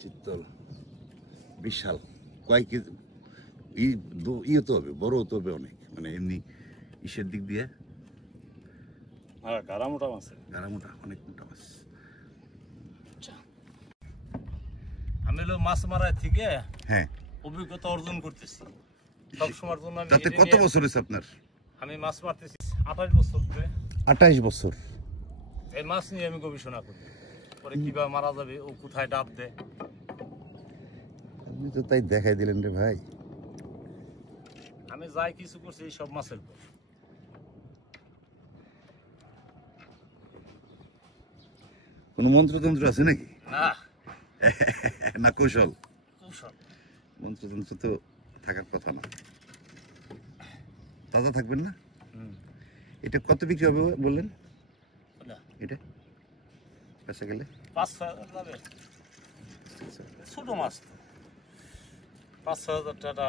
চিত্তল বিশাল কয় কেজি ইয়ে তো হবে, বড় তো হবে অনেক, মানে এমনি ইসের দিক দিয়ে গাড়া মোটা মাছ, গাড়া মোটা, অনেক মোটা মাছ। আমি হলো মাছ মারার থেকে হ্যাঁ, অভিজ্ঞতা অর্জন করতেছি সবসময়ের জন্য। তাতে কত বছর হয়েছে আপনার? আমি মাছ মারতেছি 28 বছর ধরে। 28 বছর। এই মাছ নিয়ে আমি গবেষণা করি, পরে কিভাবে মারা যাবে, ও কোথায় ডাব দেয়। আপনি তো তাই দেখাই দিলেন রে ভাই। আমি যাই কিছু করছি এই সব মাছের পর। কোনো মন্ত্রতন্ত্র আছে নাকি? না না কৌশল? কৌশল। মন্ত্রতন্ত্র তো থাকার কথা না। তাজা থাকবেন না? এটা কত বিক্রি হবে বললেন? এটা পয়সা গেলে 5-6 হাজার যাবে, ছোট মাছ তো 5-6 হাজার টাকা